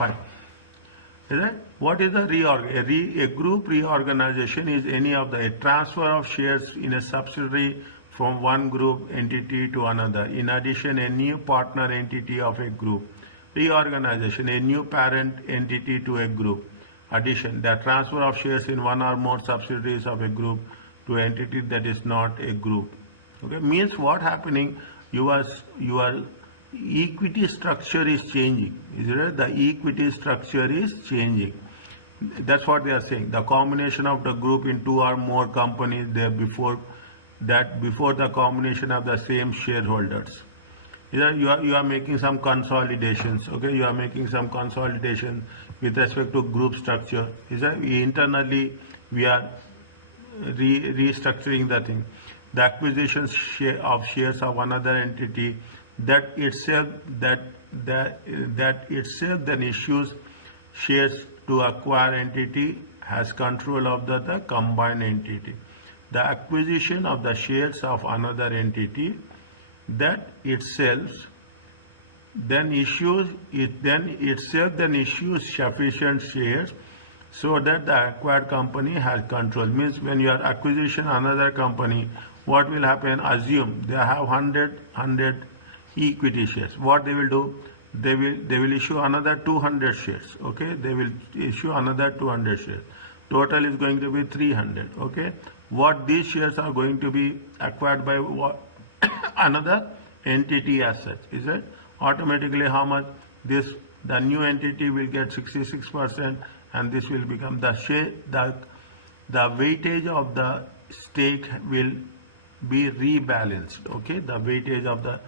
Fine. Is it? What is a reorg? A group reorganization is any of a transfer of shares in a subsidiary from one group entity to another. In addition, a new partner entity of a group. Reorganization, a new parent entity to a group. Addition, the transfer of shares in one or more subsidiaries of a group to an entity that is not a group. Okay, means what happening? Your equity structure is changing. Is it? The equity structure is changing. That's what they are saying. The combination of the group in two or more companies there before the combination of the same shareholders. You are making some consolidations. Okay, you are making some consolidation with respect to group structure. Is that internally we are restructuring the thing. The acquisition of shares of another entity that itself then issues shares to acquire entity has control of the combined entity. The acquisition of the shares of another entity that itself then issues sufficient shares so that the acquired company has control. Means when you are acquisition another company, what will happen? Assume they have 100 equity shares. What they will do? They will issue another 200 shares. Okay, they will issue another 200 shares. Total is going to be 300. Okay, what these shares are going to be acquired by what? Another entity as such. Is it? Automatically how much? The new entity will get 66% and this will become the share. The weightage of the stake will be rebalanced. Okay, the weightage of the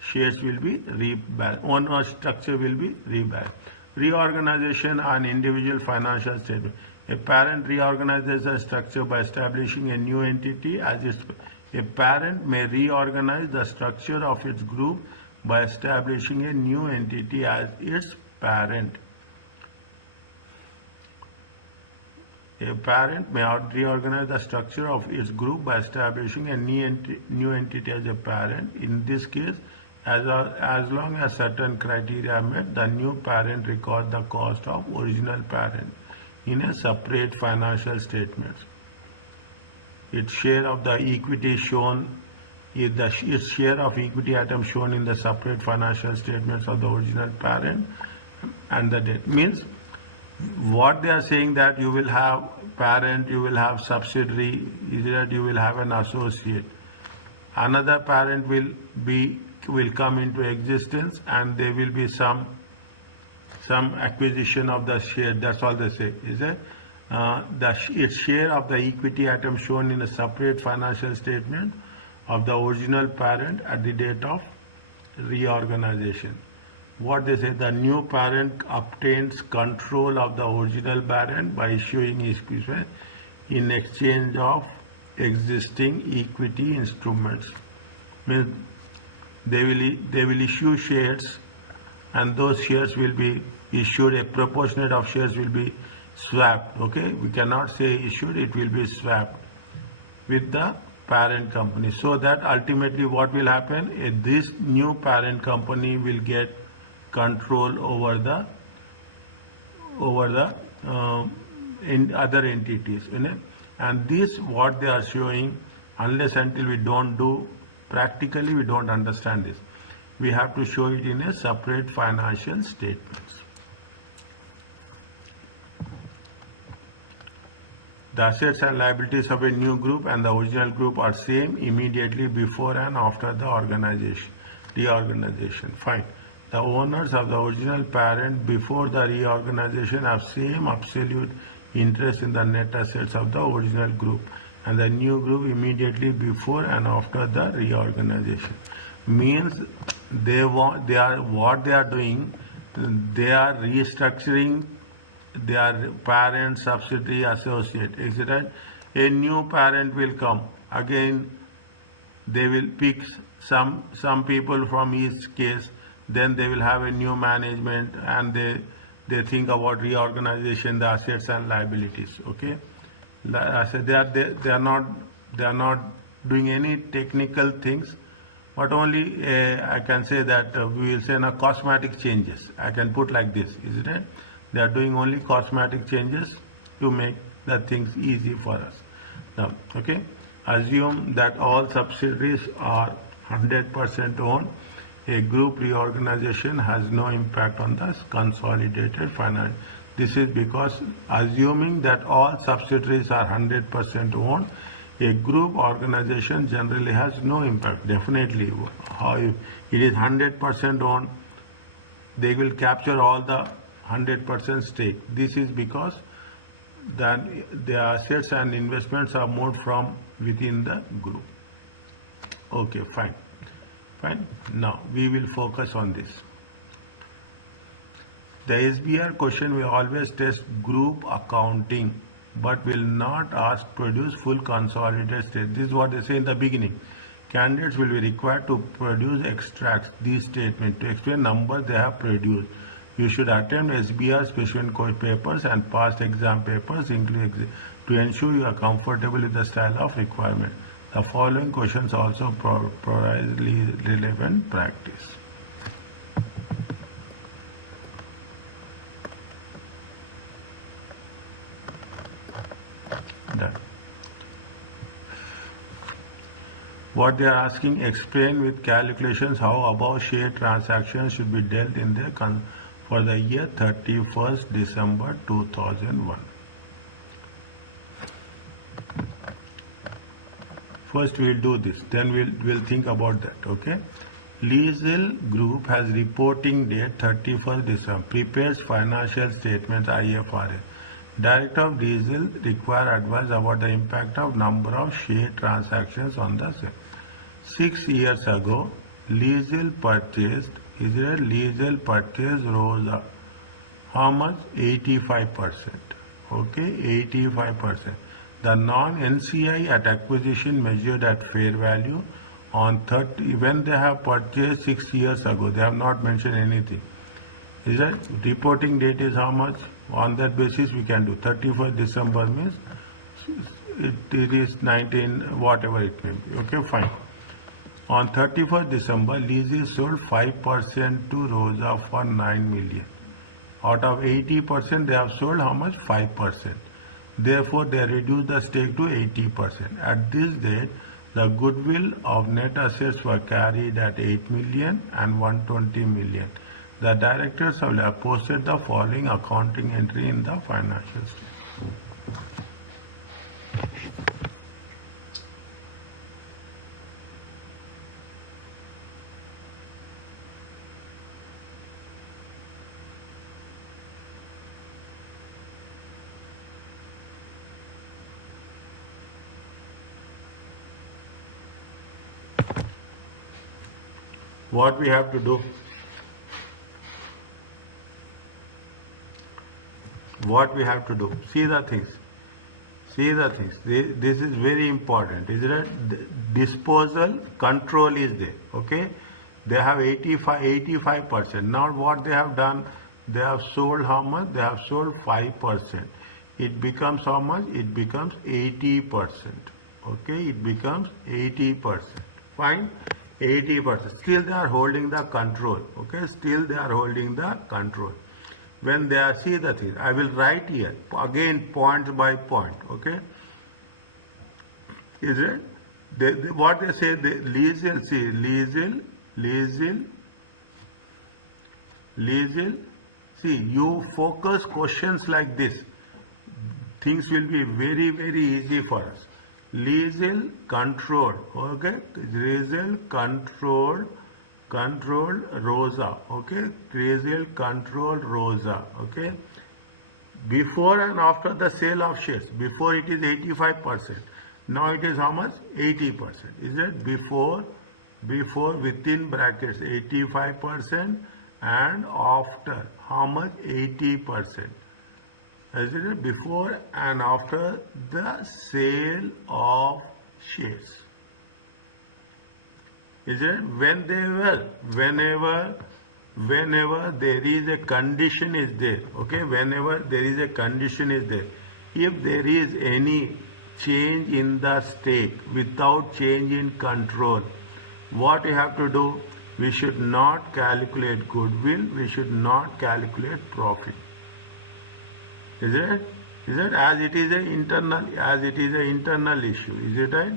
shares will be rebalanced. Owner structure will be rebalanced. Reorganization and individual financial statement. A parent reorganizes the structure by establishing a new entity as its. A parent may reorganize the structure of its group by establishing a new entity as its parent. A parent may reorganize the structure of its group by establishing a new entity as a parent. In this case, as long as certain criteria are met, the new parent records the cost of original parent in a separate financial statement. Its share of the equity shown is its share of equity item shown in the separate financial statements of the original parent and the debt. Means what they are saying that you will have parent, you will have subsidiary, is that you will have an associate. Another parent will come into existence and there will be some acquisition of the share. That's all they say. Is it? Its share of the equity item shown in a separate financial statement of the original parent at the date of reorganization. What they say, the new parent obtains control of the original parent by issuing equity in exchange of existing equity instruments. Means they will issue shares and those shares will be issued, a proportionate of shares will be swapped. Okay, we cannot say issued, it will be swapped with the parent company, so that ultimately what will happen? This new parent company will get control over the in other entities, you know? And this what they are showing, unless until we don't do practically, we don't understand this. We have to show it in a separate financial statements. The assets and liabilities of a new group and the original group are same immediately before and after the reorganization. Fine. The owners of the original parent before the reorganization have same absolute interest in the net assets of the original group and the new group immediately before and after the reorganization. Means they are doing, they are restructuring their parent, subsidiary, associate, etc. A new parent will come. Again, they will pick some people from each case. Then they will have a new management and they think about reorganization, the assets and liabilities. Okay, I said they are not doing any technical things. but only I can say that we will say now cosmetic changes. I can put like this, isn't it? They are doing only cosmetic changes to make the things easy for us. Now, okay, assume that all subsidiaries are 100% owned. A group reorganization has no impact on the consolidated finance. This is because assuming that all subsidiaries are 100% owned, a group organization generally has no impact. Definitely, how it is 100% owned, they will capture all the 100% stake. This is because then the assets and investments are moved from within the group. Okay, fine. Fine. Now we will focus on this. The SBR question will always test group accounting, but will not ask produce full consolidated statement. This is what they say in the beginning. Candidates will be required to produce extracts, these statements, to explain numbers they have produced. You should attempt SBR specific papers and past exam papers to ensure you are comfortable with the style of requirement. The following questions also provide relevant practice. Done. What they are asking, explain with calculations how above share transactions should be dealt in the for the year 31st December 2001. First we will do this, then we'll think about that, okay? Legal Group has reporting date 31st December, prepares financial statements IFRS. Director of Legal require advice about the impact of number of share transactions on the same. 6 years ago, Legal purchased rose up. How much? 85%. Okay, 85%. The non-NCI at acquisition measured at fair value on 30, when they have purchased 6 years ago, they have not mentioned anything. Is that reporting date is how much? On that basis we can do 31st December means it is 19 whatever it may be. Okay, fine. On 31st December, leases sold 5% to Rosa for 9 million. Out of 80%, they have sold how much? 5%. Therefore, they reduced the stake to 80%. At this date, the goodwill of net assets were carried at 8 million and 120 million. The directors have posted the following accounting entry in the financial statement. What we have to do? What we have to do? See the things. See the things. This is very important. Is it? Disposal control is there. Okay. They have 85%. Now what they have done? They have sold how much? They have sold 5%. It becomes how much? It becomes 80%. Okay. It becomes 80%. Fine. 80%. Still they are holding the control. Okay. Still they are holding the control. When they are, see the thing, I will write here again point by point. Okay. Is it? What they say, legal, see, legal. See, you focus questions like this. Things will be very, very easy for us. Legal control, okay, legal control Rosa, okay, legal control Rosa, okay. Before and after the sale of shares, before it is 85%, now it is how much? 80%. Is it? Before within brackets 85% and after how much? 80%. Is it? Before and after the sale of shares. Is it? Whenever there is a condition is there, okay, whenever there is a condition is there, if there is any change in the stake without change in control, what we have to do? We should not calculate goodwill, we should not calculate profit. Is it? Is it? As it is an internal issue, is it right?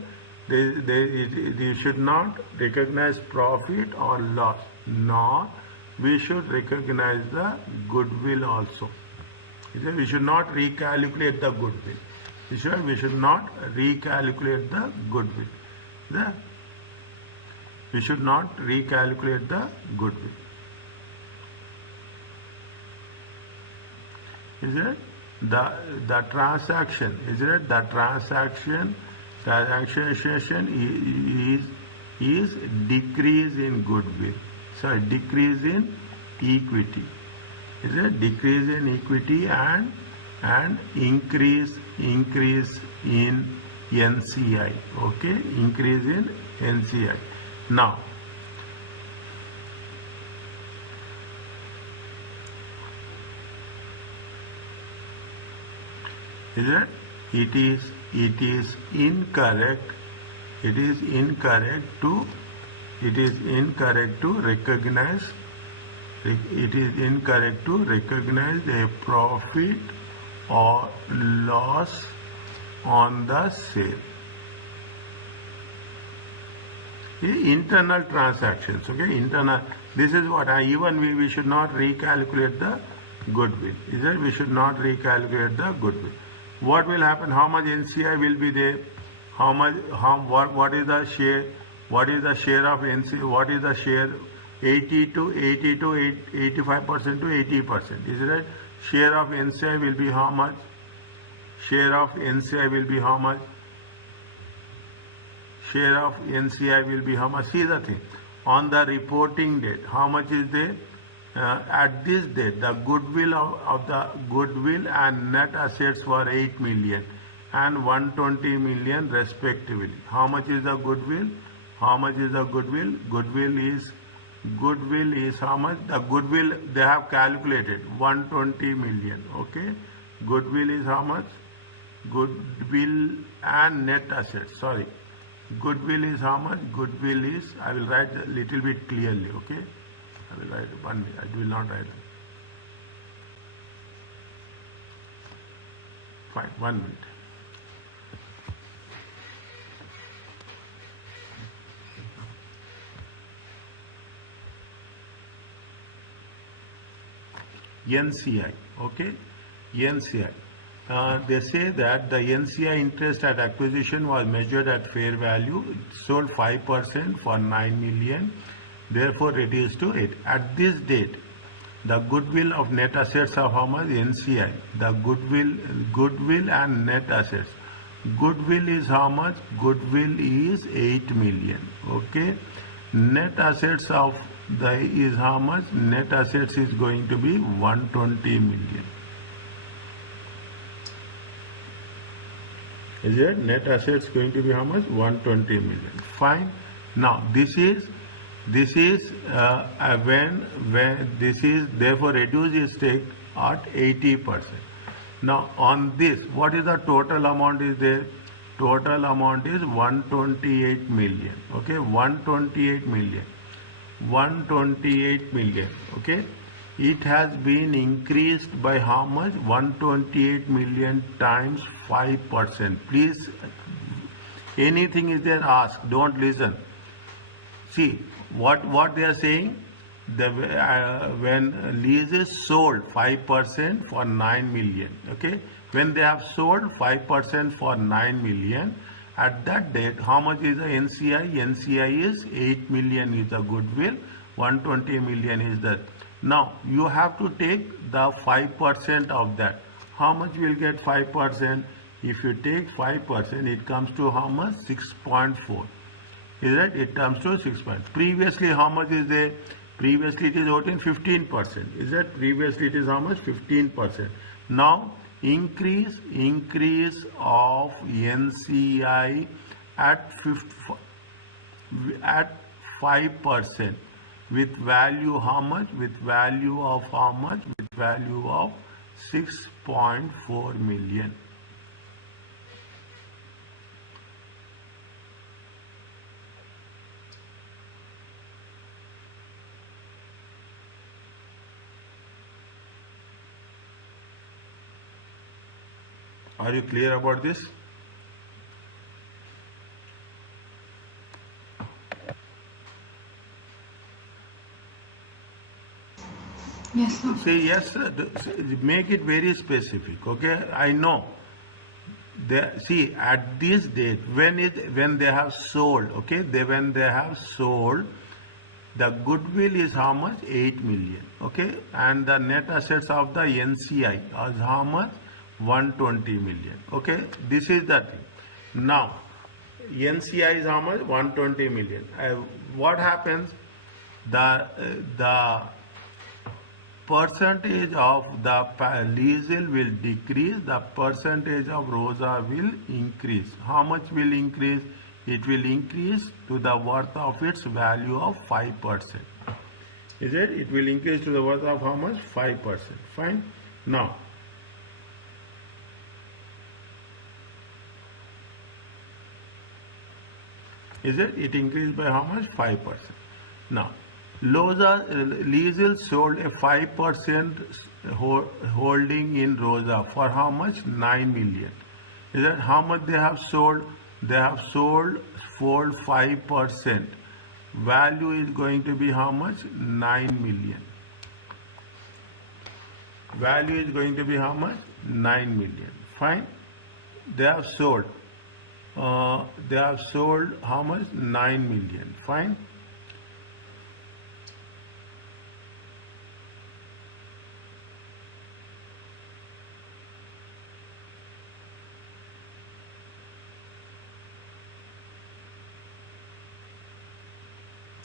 You should not recognize profit or loss, nor we should recognize the goodwill also. We should not recalculate the goodwill. We should not recalculate the goodwill. We should not recalculate the goodwill. Is it? The transaction, is it? The transaction is decrease in goodwill. Sorry, decrease in equity. Is it? Decrease in equity and increase in NCI. Okay, increase in NCI. Now, is it? It is incorrect. It is incorrect to recognize. It is incorrect to recognize a profit or loss on the sale. Internal transactions, okay, internal. This is what we should not recalculate the goodwill. Is it? We should not recalculate the goodwill. What will happen? How much NCI will be there? What is the share? What is the share of NCI? What is the share? 85% to 80%. Is it right? Share of NCI will be how much? Share of NCI will be how much? Share of NCI will be how much? See the thing. On the reporting date, how much is there? At this date, the goodwill of the goodwill and net assets were 8 million and 120 million respectively. How much is the goodwill? How much is the goodwill? Goodwill is how much? The goodwill they have calculated 120 million. Okay. Goodwill is how much? Goodwill and net assets. Sorry. Goodwill is how much? Goodwill is, I will write a little bit clearly, okay? I will write 1 minute. I will not write. Fine, 1 minute. NCI, okay? NCI. They say that the NCI interest at acquisition was measured at fair value. It sold 5% for 9 million, therefore reduced to 8. At this date, the goodwill of net assets of how much? NCI. The goodwill and net assets. Goodwill is how much? Goodwill is 8 million. Okay. Net assets of is how much? Net assets is going to be 120 million. Is it? Net assets going to be how much? 120 million. Fine. Now this is when this is therefore reduce its stake at 80%. Now on this, what is the total amount is there? Total amount is 128 million. Okay, 128 million. 128 million. Okay. It has been increased by how much? 128 million times 5%. Please, anything is there, ask. Don't listen. See what they are saying. When lease is sold 5% for 9 million. Okay. When they have sold 5% for 9 million, at that date, how much is the NCI? NCI is 8 million is the goodwill. 120 million is that. Now you have to take the 5% of that. How much will get 5%? If you take 5%, it comes to how much? 6.4. Is that? It comes to 6. Previously, how much is there? Previously, it is out in 15%. Is that? Previously, it is how much? 15%. Now, increase of NCI at 5%. With value how much? With value of how much? With value of 6.4 million. Are you clear about this? Yes, sir. Say yes, sir. Make it very specific. Okay, I know. See, at this date, when they have sold, okay, when they have sold, the goodwill is how much? 8 million. Okay, and the net assets of the NCI is how much? 120 million. Okay, this is the thing. Now, NCI is how much? 120 million. What happens? The percentage of the leasel will decrease, the percentage of ROSA will increase. How much will increase? It will increase to the worth of its value of 5%. Is it? It will increase to the worth of how much? 5%. Fine. Now, is it? It increased by how much? 5%. Now, Liesel sold a 5% holding in Rosa for how much? 9 million. Is that how much they have sold? They have sold for 5%. Value is going to be how much? 9 million. Value is going to be how much? 9 million. Fine. They have sold. They have sold how much? 9 million. Fine.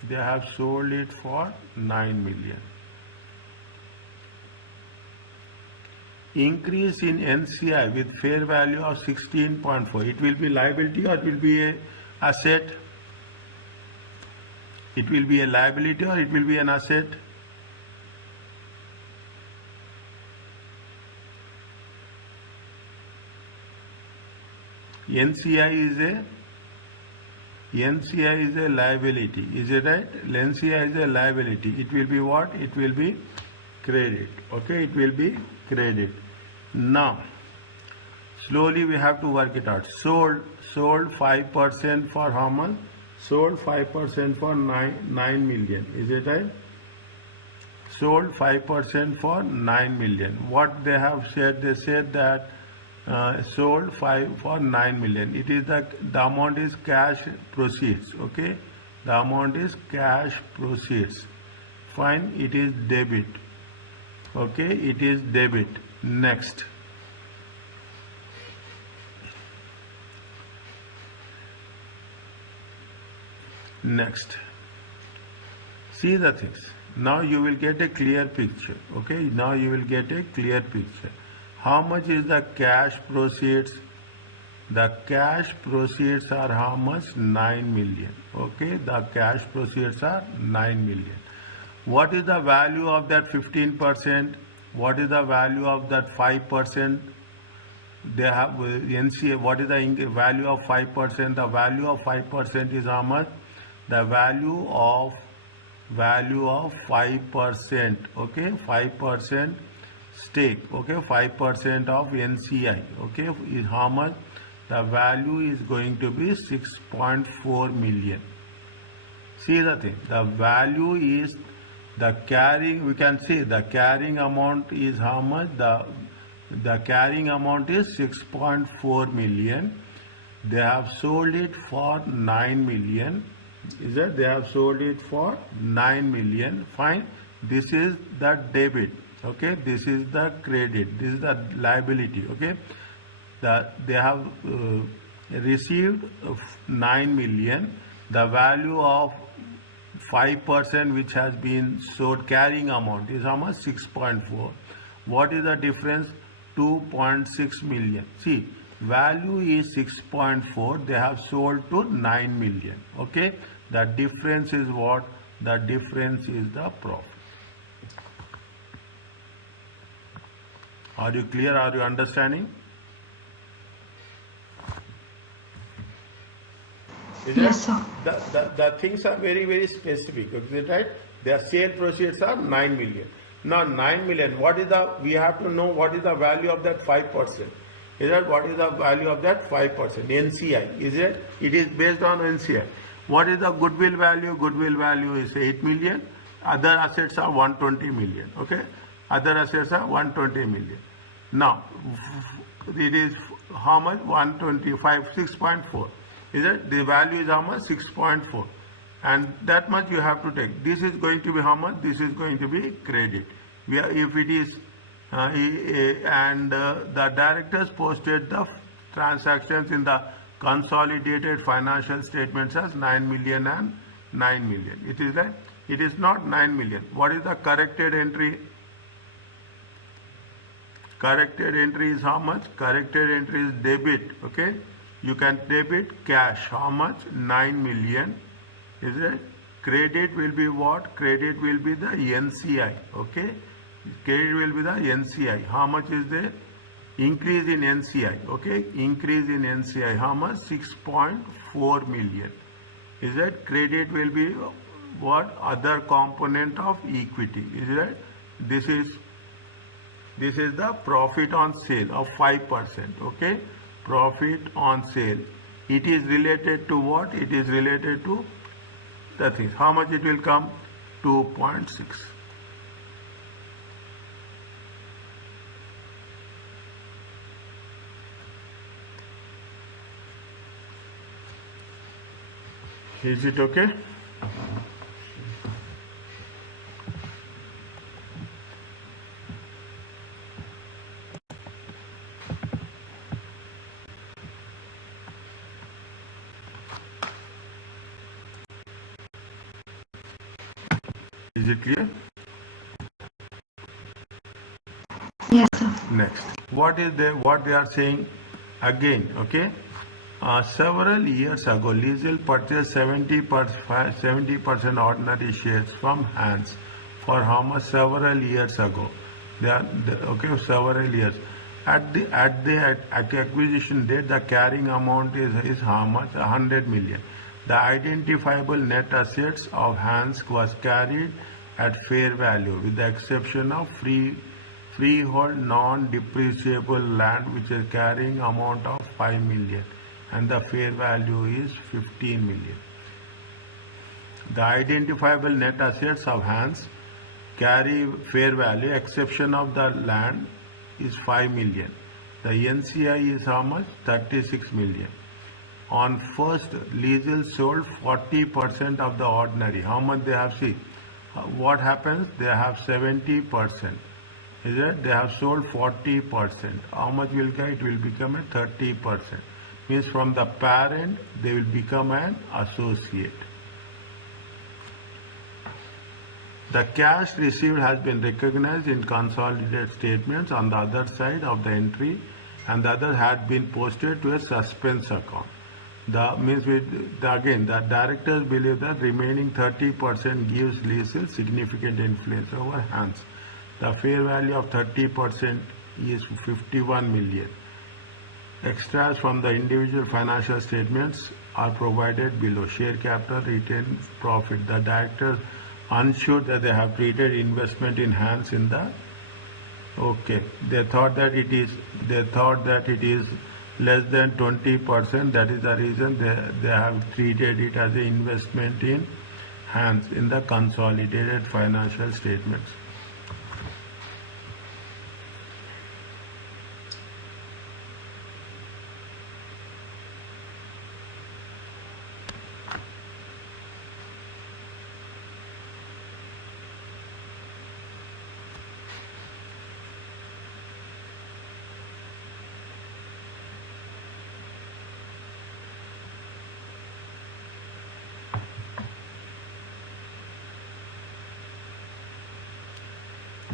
They have sold it for 9 million. Increase in NCI with fair value of 16.4. It will be liability or it will be a asset? It will be a liability or it will be an asset? NCI is a liability. Is it right? NCI is a liability. It will be what? It will be credit. Okay, it will be credit. Now, slowly we have to work it out. Sold 5% for how much? Sold 5% for 9 million. Is it right? Sold 5% for 9 million. What they have said? They said that sold 5 for 9 million. It is the amount is cash proceeds. Okay, the amount is cash proceeds. Fine, it is debit. Okay, it is debit. Next, see the things. Now you will get a clear picture. Okay, now you will get a clear picture. How much is the cash proceeds? The cash proceeds are how much? 9 million. Okay, the cash proceeds are 9 million. What is the value of that 15%? What is the value of that 5%? They have NCA. What is the value of 5%? The value of 5% is how much? The value of 5%. Okay, 5% stake. Okay, 5% of NCI. Okay, is how much? The value is going to be 6.4 million. See the thing. The value is the carrying. We can see the carrying amount is how much? The carrying amount is 6.4 million. They have sold it for 9 million. Is that they have sold it for 9 million? Fine. This is the debit. Okay, this is the credit. This is the liability. Okay, they have received 9 million. The value of 5% which has been sold, carrying amount is how much? 6.4. What is the difference? 2.6 million. See, value is 6.4. They have sold to 9 million. Okay, the difference is what? The difference is the profit. Are you clear? Are you understanding? Yes, sir. The things are very, very specific. Is it right? Their sale proceeds are 9 million. Now 9 million, what is the, we have to know what is the value of that 5%. Is that what is the value of that? 5%. NCI. Is it? It is based on NCI. What is the goodwill value? Goodwill value is 8 million. Other assets are 120 million. Okay. Other assets are 120 million. Now, it is how much? 125, 6.4. Is it? The value is how much? 6.4. And that much you have to take. This is going to be how much? This is going to be credit. If it is the directors posted the transactions in the consolidated financial statements as 9 million and 9 million. It is that it is not 9 million. What is the corrected entry? Corrected entry is how much? Corrected entry is debit. Okay, you can debit cash. How much? 9 million. Is it? Credit will be what? Credit will be the NCI. Okay, credit will be the NCI. How much is the increase in NCI? Okay, increase in NCI. How much? 6.4 million. Is that? Credit will be what? Other component of equity. Is that? This is the profit on sale of 5%. Okay, profit on sale. It is related to what? It is related to the thing. How much it will come? 2.6. Is it okay? Is it clear? Yes, sir. Next, what they are saying again? Okay, several years ago, Liesel purchased 70% ordinary shares from Hans for how much? Several years ago. Okay, several years. At the acquisition date, the carrying amount is how much? 100 million. The identifiable net assets of Hans was carried at fair value, with the exception of freehold non-depreciable land, which is carrying amount of 5 million, and the fair value is 15 million. The identifiable net assets of Hans carry fair value, exception of the land is 5 million. The NCI is how much? 36 million. On first, Liesel sold 40% of the ordinary. How much they have? See, what happens? They have 70%. Is it? They have sold 40%. How much will get? It will become a 30%. Means from the parent, they will become an associate. The cash received has been recognized in consolidated statements on the other side of the entry, and the other had been posted to a suspense account. Again, the directors believe that remaining 30% gives Liesel significant influence over Hans. The fair value of 30% is 51 million. Extras from the individual financial statements are provided below. Share capital, retained profit. The directors unsure that they have treated investment in Hans in the okay. They thought that it is less than 20%. That is the reason they have treated it as an investment in Hans in the consolidated financial statements.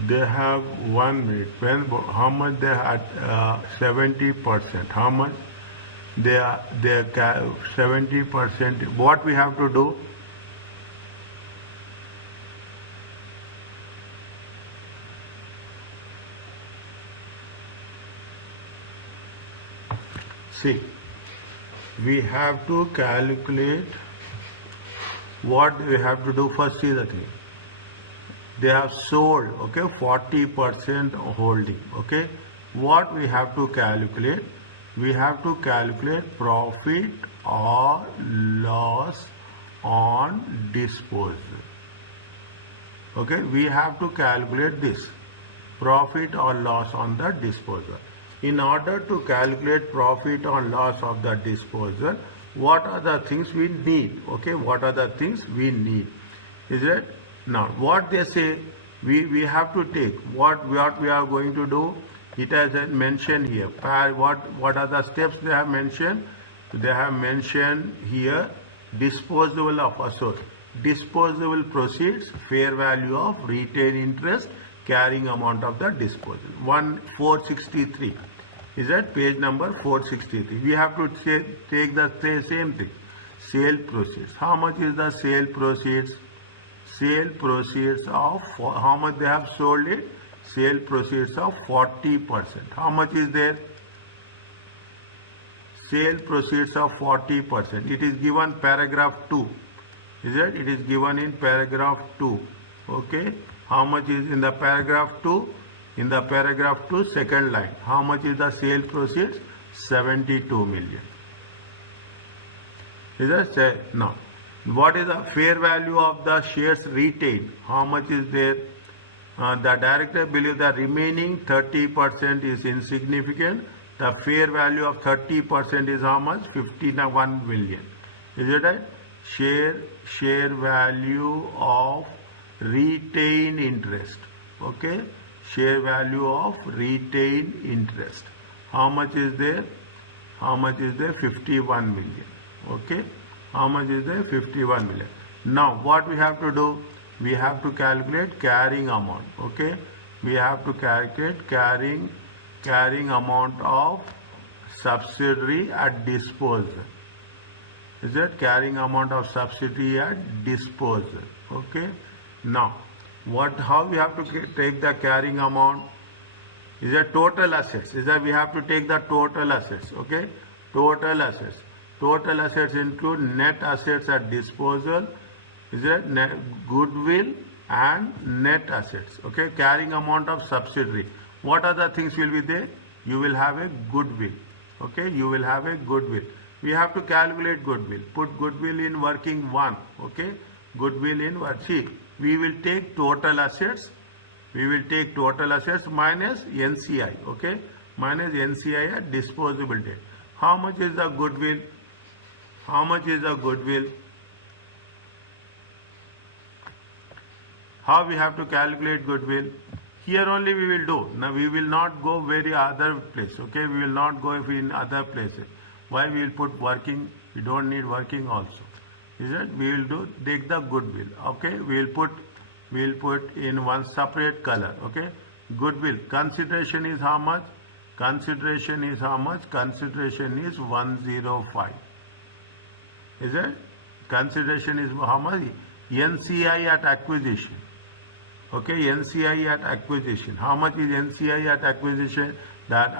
They have 1 minute. How much they had? 70%. How much? They 70%. What we have to do? See, we have to calculate what we have to do. First is the thing. They have sold, okay, 40% holding, okay. what we have to calculate? We have to calculate profit or loss on disposal. Okay, we have to calculate this, profit or loss on the disposal. In order to calculate profit or loss of the disposal, what are the things we need? Okay, what are the things we need? Is it? Now, what they say, we have to take, what we are going to do, it has mentioned here. What are the steps they have mentioned? They have mentioned here, disposable of assets, disposable proceeds, fair value of retained interest, carrying amount of the disposal. 463. Is that page number 463? We have to take the same thing. Sale proceeds. How much is the sale proceeds? Sale proceeds of, how much they have sold it? Sale proceeds of 40%. How much is there? Sale proceeds of 40%. It is given paragraph 2. Is it? It is given in paragraph 2. Okay. How much is in the paragraph 2? In the paragraph 2, second line. How much is the sale proceeds? 72 million. Is that? Now, what is the fair value of the shares retained? How much is there? The director believes the remaining 30% is insignificant. The fair value of 30% is how much? 51 million. Is it right? Share value of retained interest. Okay. Share value of retained interest. How much is there? How much is there? 51 million. Okay. How much is there? 51 million. Now, what we have to do? We have to calculate carrying amount. Okay. We have to calculate carrying amount of subsidiary at disposal. Is that carrying amount of subsidiary at disposal? Okay. Now, how we have to take the carrying amount? Is that total assets? Is that we have to take the total assets? Okay. Total assets. Total assets include net assets at disposal. Is that goodwill and net assets? Okay. Carrying amount of subsidiary. What other things will be there? You will have a goodwill. Okay. You will have a goodwill. We have to calculate goodwill. Put goodwill in working 1. Okay. Goodwill in working. We will take total assets. We will take total assets minus NCI. Okay. Minus NCI at disposable date. How much is the goodwill? How much is the goodwill? How we have to calculate goodwill? Here only we will do. Now we will not go very other place. Okay. We will not go in other places. Why we will put working? We don't need working also. Is it? We will take the goodwill. Okay. We will put in one separate color. Okay. Goodwill. Consideration is how much? Consideration is how much? Consideration is 105. Is it? Consideration is how much? NCI at acquisition. Okay. NCI at acquisition. How much is NCI at acquisition? That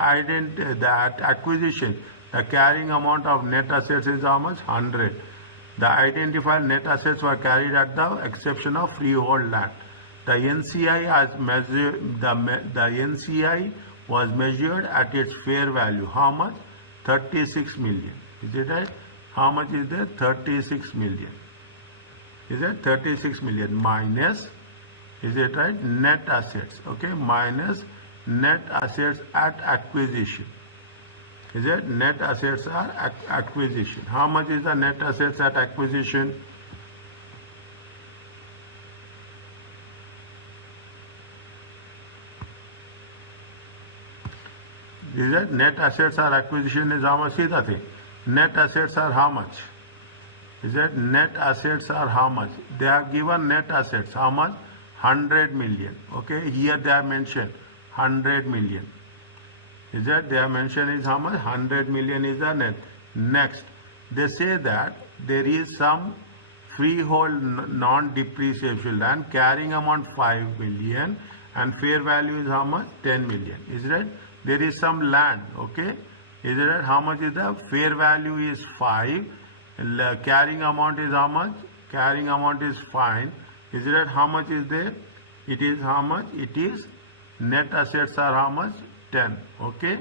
acquisition, the carrying amount of net assets is how much? 100. The identified net assets were carried at the exception of freehold land. The NCI has measured, the NCI was measured at its fair value. How much? 36 million. Is it right? How much is there? 36 million. Is it 36 million minus, is it right? Net assets. Okay. Minus net assets at acquisition. Is it? Net assets are acquisition. How much is the net assets at acquisition? Is it? Net assets are acquisition is how much? See the thing. Net assets are how much? Is it? Net assets are how much? They have given net assets. How much? 100 million. Okay. Here they have mentioned 100 million. Is that they have mentioned is how much? 100 million is the net. Next, they say that there is some freehold non-depreciable land carrying amount 5 million and fair value is how much? 10 million. Is that? There is some land. Okay. Is that? How much is the fair value is 5. Carrying amount is how much? Carrying amount is 5. Is that? How much is there? It is how much? It is net assets are how much? 110. Okay,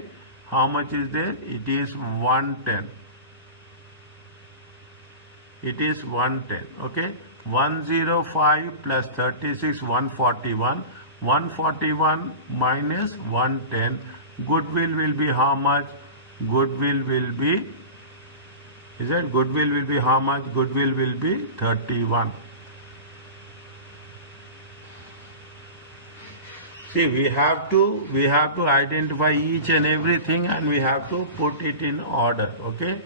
how much is there? It is 110. It is 110. Okay, 105 plus 36, 141. 141 minus 110. Goodwill will be how much? Goodwill will be, is that goodwill will be how much? Goodwill will be 31. See, we have to identify each and everything, and we have to put it in order. Okay,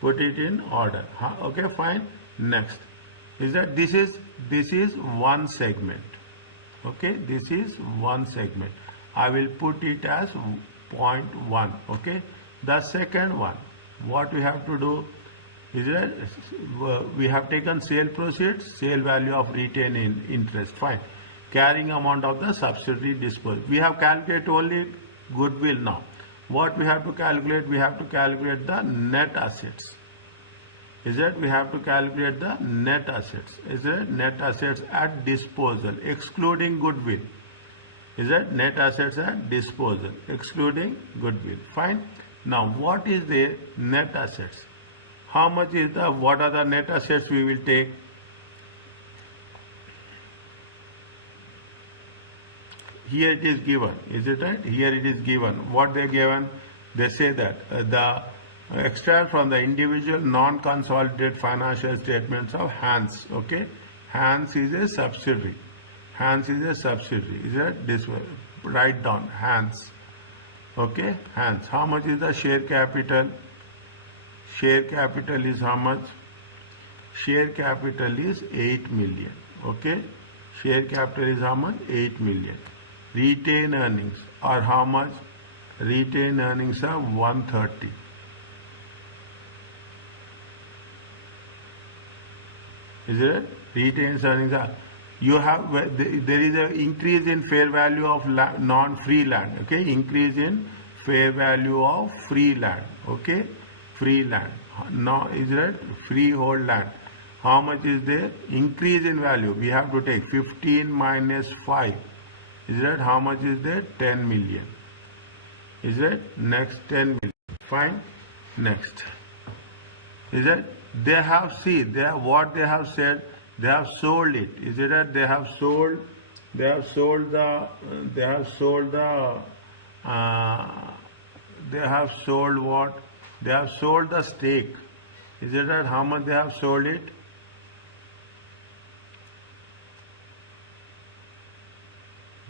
put it in order. Okay, fine. Next is that this is one segment. Okay, this is one segment. I will put it as 0.1. Okay, the second one, what we have to do is that we have taken sale proceeds, sale value of retained interest. Fine. Carrying amount of the subsidiary disposal. We have calculated only goodwill now. What we have to calculate? We have to calculate the net assets. Is that we have to calculate the net assets. Is that net assets at disposal, excluding goodwill. Is that net assets at disposal, excluding goodwill. Fine. Now, what is the net assets? How much is the, what are the net assets we will take? Here it is given, is it right? Here it is given. What they given? They say that the extract from the individual non-consolidated financial statements of Hans. Okay, Hans is a subsidiary. Hans is a subsidiary. Is that this way? Write down Hans. Okay, Hans. How much is the share capital? Share capital is how much? Share capital is 8 million. Okay, share capital is how much? 8 million. Retained earnings are how much? Retained earnings are 130. Is it? Retained earnings are, you have, there is an increase in fair value of non-free land. Okay, increase in fair value of free land. Okay, free land. Now, is it freehold land? How much is there? Increase in value. We have to take 15 minus 5. Is that how much is there? 10 million. Is that next 10 million? Fine. Next. Is that they have, see, they have, what they have said, they have sold it. Is it that they have sold the what? They have sold the stake. Is it that how much they have sold it?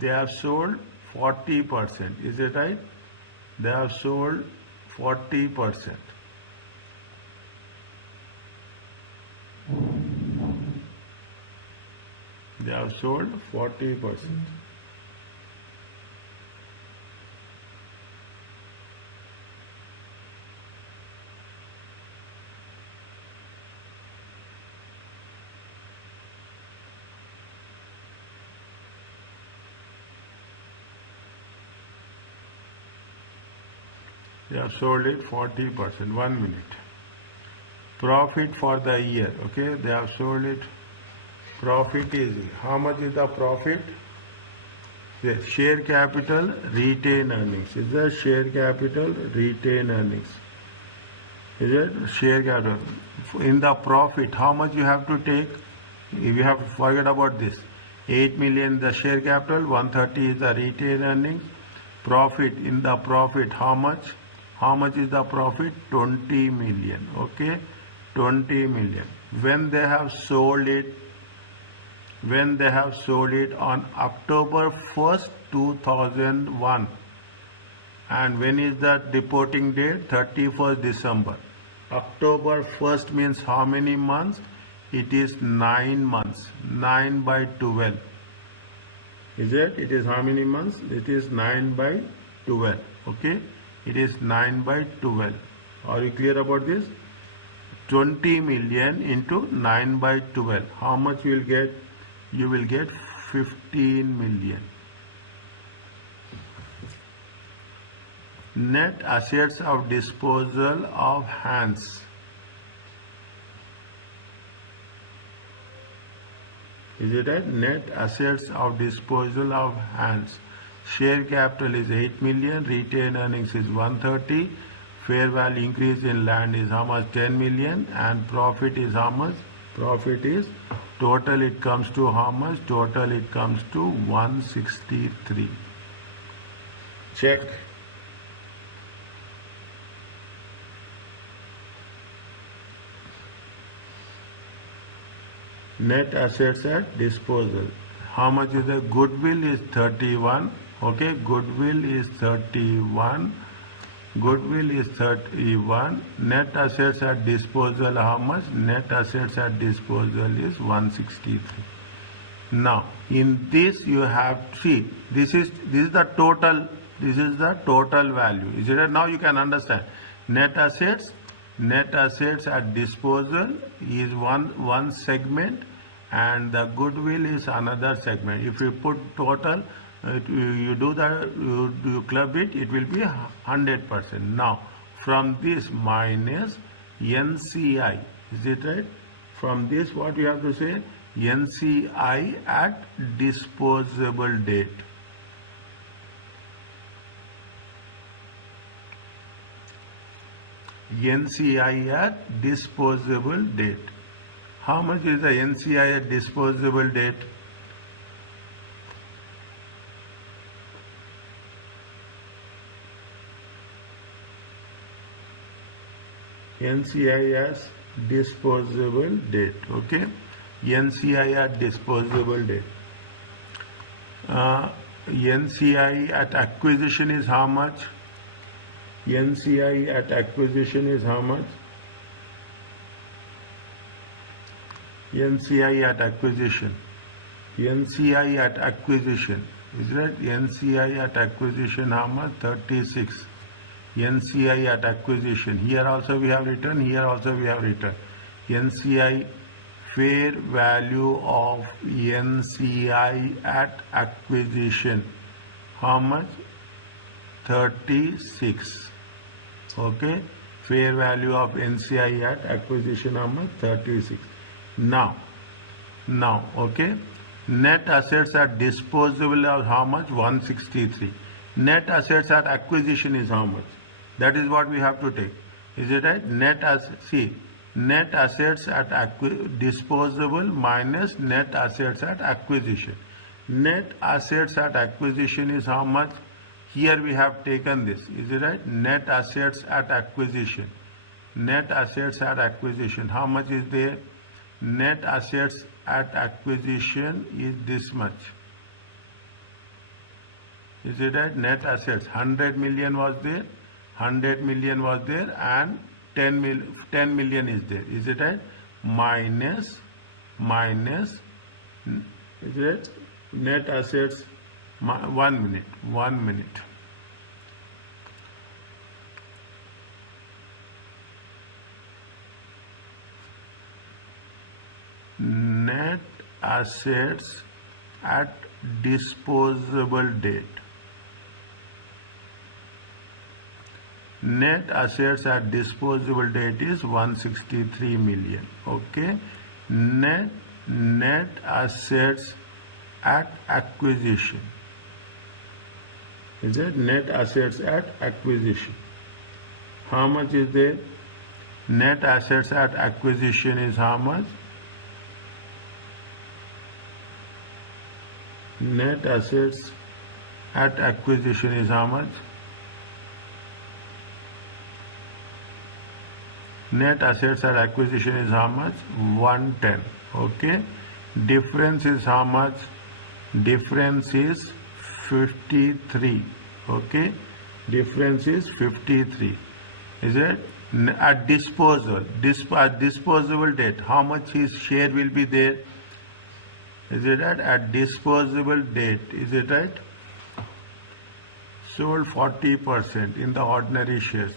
They have sold 40%. Is it right? They have sold 40%. They have sold 40%. They have sold it 40%. 1 minute. Profit for the year. Okay, they have sold it. Profit is, how much is the profit? The share capital, retained earnings. Is that share capital, retained earnings? Is it share capital? In the profit, how much you have to take? If you have to forget about this. 8 million the share capital, 130 is the retained earnings. Profit, in the profit, how much? How much is the profit? 20 million. Okay, 20 million. When they have sold it, on October 1st, 2001. And when is that reporting date? 31st December. October 1st means how many months? It is 9 months. 9 by 12. Is it? It is how many months? It is 9 by 12. Okay? It is 9 by 12. Are you clear about this? 20 million into 9 by 12. How much you will get? You will get 15 million. Net assets of disposal of Hans. Is it right? Net assets of disposal of Hans. Share capital is 8 million, retained earnings is 130, fair value increase in land is how much? 10 million, and profit is how much? Profit is total, it comes to how much? Total it comes to 163. Check. Net assets at disposal. How much is the goodwill? Is 31. Okay, goodwill is 31. Goodwill is 31. Net assets at disposal, how much? Net assets at disposal is 163. Now, in this you have, see, this is the total, this is the total value. Is it? Now you can understand. Net assets at disposal is one segment, and the goodwill is another segment. If you put total, you do that, you club it, it will be 100%. Now, from this minus NCI, is it right? From this, what you have to say? NCI at disposable date. NCI at disposable date. How much is the NCI at disposable date? NCI as disposable date. Okay, NCI at disposable date. NCI at acquisition is how much? NCI at acquisition is how much? NCI at acquisition. NCI at acquisition. Is that NCI at acquisition how much? 36. NCI at acquisition. Here also we have written, here also we have written. NCI, fair value of NCI at acquisition. How much? 36. Okay. Fair value of NCI at acquisition, how much? 36. Now, okay. Net assets at disposable are how much? 163. Net assets at acquisition is how much? That is what we have to take. Is it right? Net assets at disposable minus net assets at acquisition. Net assets at acquisition is how much? Here we have taken this. Is it right? Net assets at acquisition. Net assets at acquisition. How much is there? Net assets at acquisition is this much. Is it right? Net assets 100 million was there. 100 million was there, and 10 million is there. Is it right? Minus, is it? Net assets, 1 minute. Net assets at disposable date. Net assets at disposable date is 163 million. Okay. Net assets at acquisition. Is it? Net assets at acquisition. How much is there? Net assets at acquisition is how much? Net assets at acquisition is how much? Net assets at acquisition is how much? 110. Okay. Difference is how much? Difference is 53. Okay. Difference is 53. Is it? At disposal. At disposable date, how much his share will be there? Is it right? At disposable date. Is it right? Sold 40% in the ordinary shares.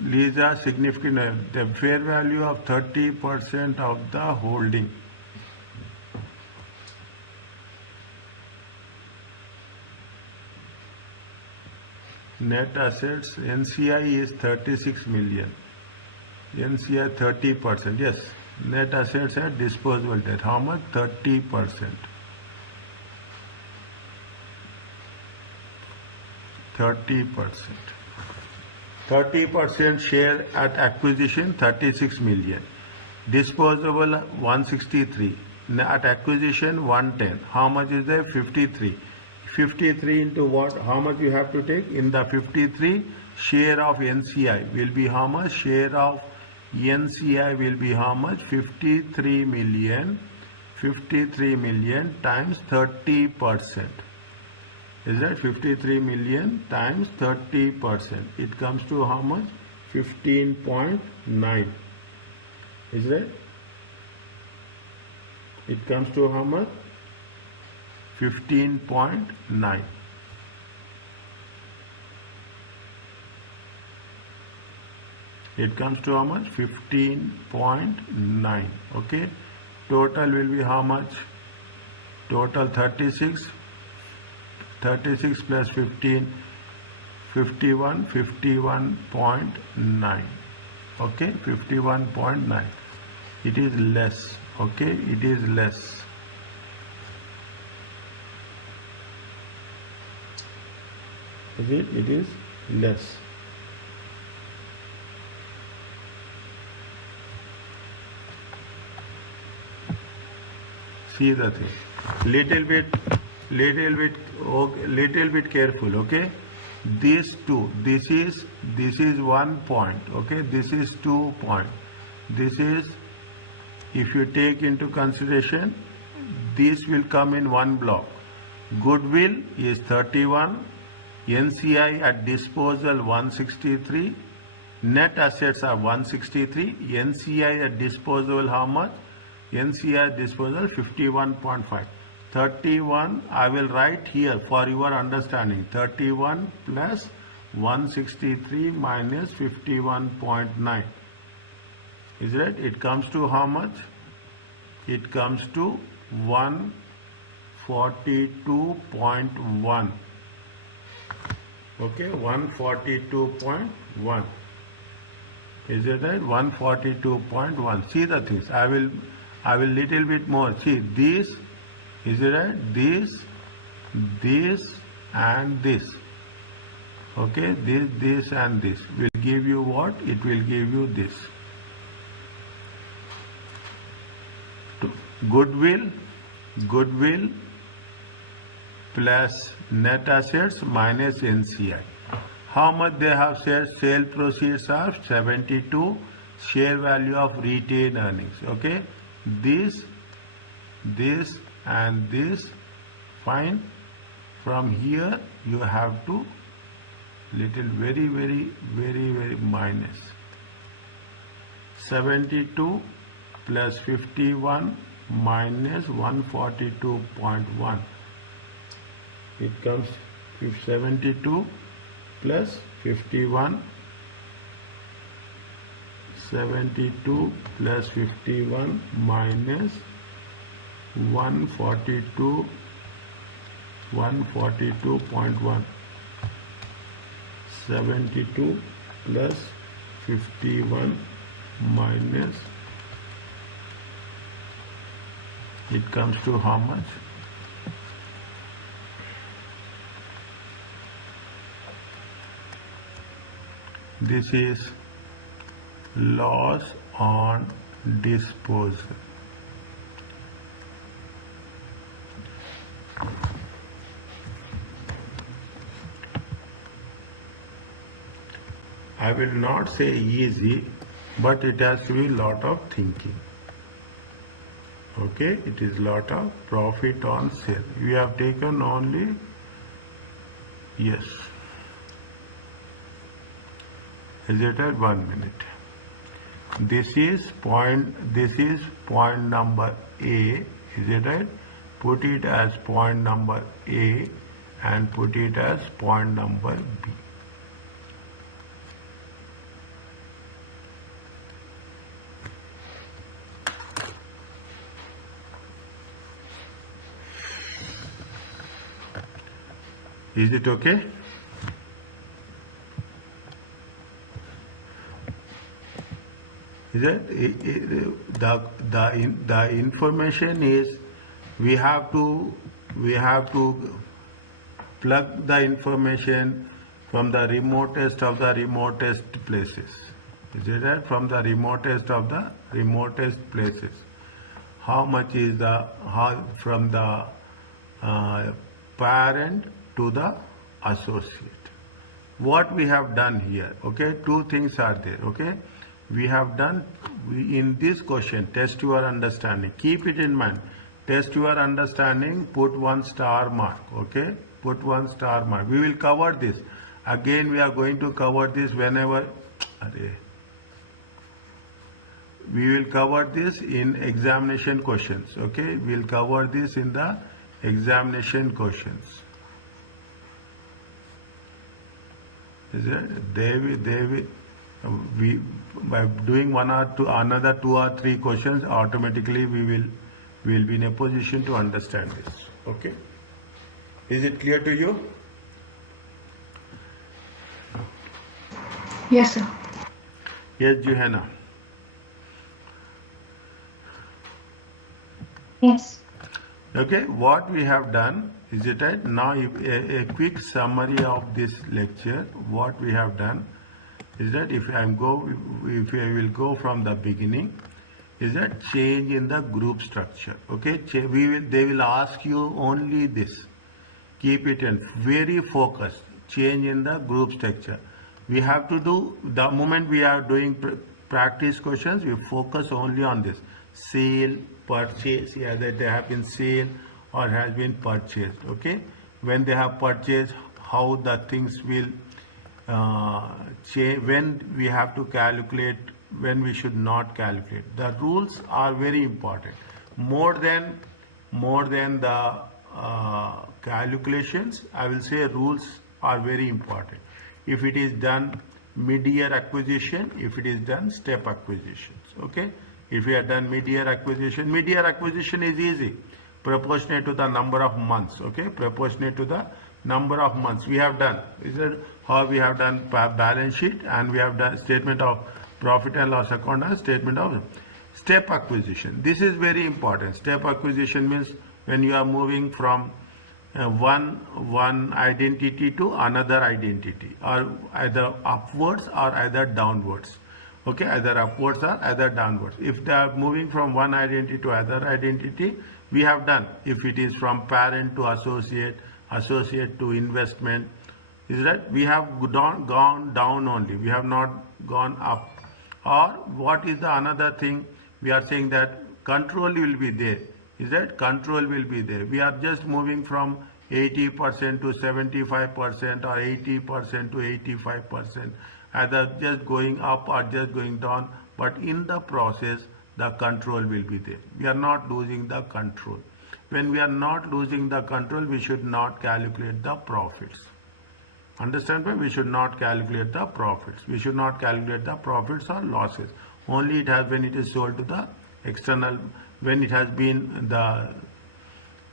These are significant. The fair value of 30% of the holding. Net assets, NCI is 36 million. NCI 30%. Yes. Net assets at disposable debt. How much? 30%. 30%. 30% share at acquisition 36 million. Disposable 163. At acquisition 110. How much is there? 53. 53 into what? How much you have to take? In the 53, share of NCI will be how much? Share of NCI will be how much? 53 million. 53 million times 30%. Is that 53 million times 30%? It comes to how much? 15.9. Is that? It comes to how much? 15.9. It comes to how much? 15.9. Okay. Total will be how much? Total 36. 36 plus 15, 51, 51.9. Okay, 51.9. It is less. Okay, it is less. Is it? It is less. See the thing. Little bit careful. Okay, these two. This is 1 point. Okay, this is 2 point. This is, if you take into consideration, this will come in one block. Goodwill is 31. NCI at disposal 163. Net assets are 163. NCI at disposal how much? NCI at disposal 51.5. 31 I will write here for your understanding. 31 plus 163 minus 51.9. Is right? It comes to how much? It comes to 142.1. Okay, 142.1. Is it right? 142.1. See the things. I will little bit more. See this. Is it right? This and this. Okay, this and this will give you what? It will give you this. Goodwill plus net assets minus NCI. How much they have said? Sale proceeds are 72. Share value of retained earnings. Okay, this and this. Fine. From here you have to little very minus. 72 plus 51 minus 142.1. It comes 72 plus 51. 72 plus 51 minus 142.1. 72 plus 51 minus, it comes to how much? This is loss on disposal. I will not say easy, but it has to be lot of thinking. Okay, it is lot of profit on sale. We have taken only, yes. Hesitate 1 minute. This is point number A. Is it right? Put it as point number A and put it as point number B. Is it okay? Is it? The information is we have to plug the information, from the remotest of the remotest places. Is it right? From the remotest of the remotest places. How much is from the parent to the associate? What we have done here, okay, two things are there, okay. We have done, in this question, test your understanding. Keep it in mind. Test your understanding, put 1 star mark, okay. Put 1 star mark. We will cover this. Again, we are going to cover this whenever, we will cover this in examination questions, okay. We will cover this in the examination questions. Is it? We by doing another 2 or 3 questions, automatically we will be in a position to understand this. Okay. Is it clear to you? Yes, sir. Yes, Johanna. Yes. Okay, what we have done, is it right? Now, a quick summary of this lecture, what we have done is that if I will go from the beginning, is that change in the group structure. Okay, they will ask you only this. Keep it in very focused. Change in the group structure. We have to do, the moment we are doing practice questions, we focus only on this. Sale, purchase, either they have been sale or has been purchased. Okay, when they have purchased, how the things will change, when we have to calculate, when we should not calculate. The rules are very important. More than the calculations, I will say rules are very important. If it is done mid-year acquisition, if it is done step acquisitions. Okay. If we have done mid-year acquisition is easy, proportionate to the number of months. Okay, proportionate to the number of months. We have done. Is that how we have done balance sheet, and we have done statement of profit and loss account and statement of step acquisition. This is very important. Step acquisition means when you are moving from one identity to another identity, or either upwards or either downwards. Okay, either upwards or either downwards. If they are moving from one identity to other identity, we have done. If it is from parent to associate, associate to investment, is that we have gone down only. We have not gone up. Or what is the another thing? We are saying that control will be there. Is that control will be there? We are just moving from 80% to 75% or 80% to 85%. Either just going up or just going down, but in the process the control will be there. We are not losing the control. When we are not losing the control, we should not calculate the profits. Understand me? We should not calculate the profits. We should not calculate the profits or losses. Only it has when it is sold to the external, when it has been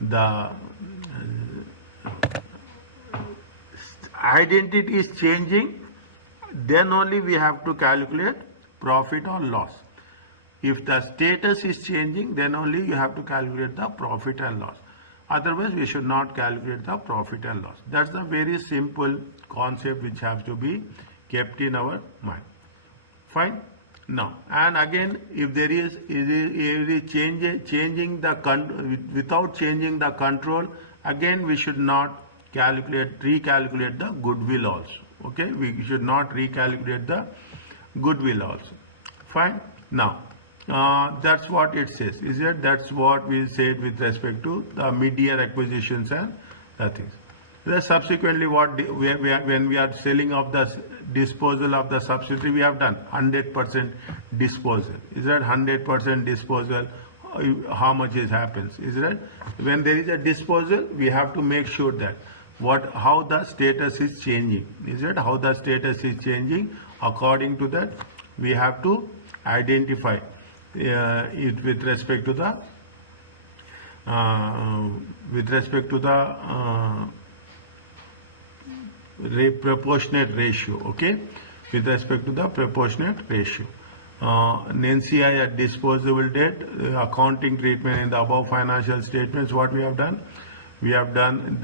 the identity is changing, then only we have to calculate profit or loss. If the status is changing, then only you have to calculate the profit and loss. Otherwise, we should not calculate the profit and loss. That's the very simple concept which has to be kept in our mind. Fine. Now, and again, if there is changing the without changing the control, again we should not recalculate the goodwill also. Okay, we should not recalculate the goodwill also. Fine. Now, that's what it says. Is it? That's what we said with respect to the mid-year acquisitions and the things. Then subsequently, when we are selling of the disposal of the subsidiary, we have done 100% disposal. Is that 100% disposal? How much it happens? Is that when there is a disposal, we have to make sure that how the status is changing. Is it how the status is changing? According to that, we have to identify it with respect to the proportionate ratio. Okay, with respect to the proportionate ratio. NCI at disposable debt, accounting treatment in the above financial statements. What we have done? We have done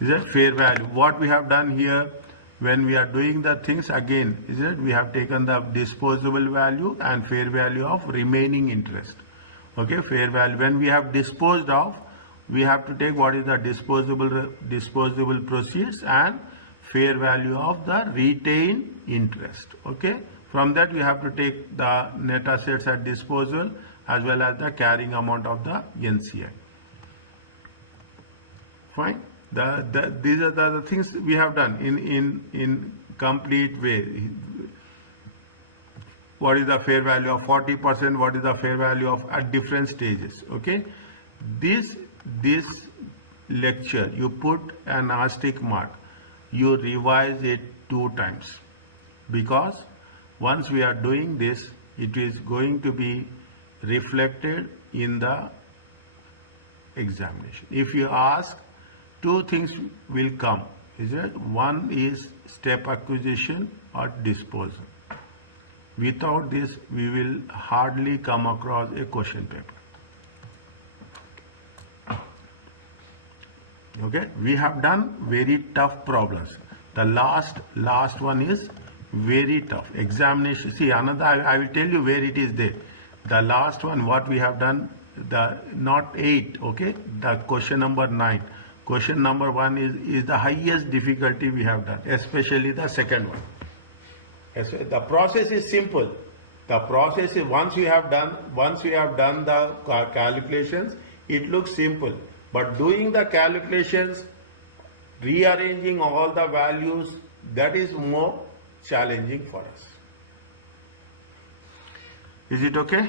is that fair value. What we have done here, when we are doing the things again, is it? We have taken the disposable value and fair value of remaining interest. Okay, fair value. When we have disposed of, we have to take what is the disposable proceeds and fair value of the retained interest. Okay, from that we have to take the net assets at disposal as well as the carrying amount of the NCI. Fine. These are the things we have done in complete way. What is the fair value of 40%? What is the fair value of at different stages? Okay. This lecture you put an asterisk mark. You revise it 2 times, because once we are doing this, it is going to be reflected in the examination. If you ask, 2 things will come. Is it? One is step acquisition or disposal. Without this, we will hardly come across a question paper. Okay, we have done very tough problems. The last one is very tough. Examination. See, another, I will tell you where it is there. The last one, what we have done, the not 8, okay, the question number 9. Question number 1 is the highest difficulty we have done, especially the second one. The process is simple. The process is once we have done the calculations, it looks simple. But doing the calculations, rearranging all the values, that is more challenging for us. Is it okay?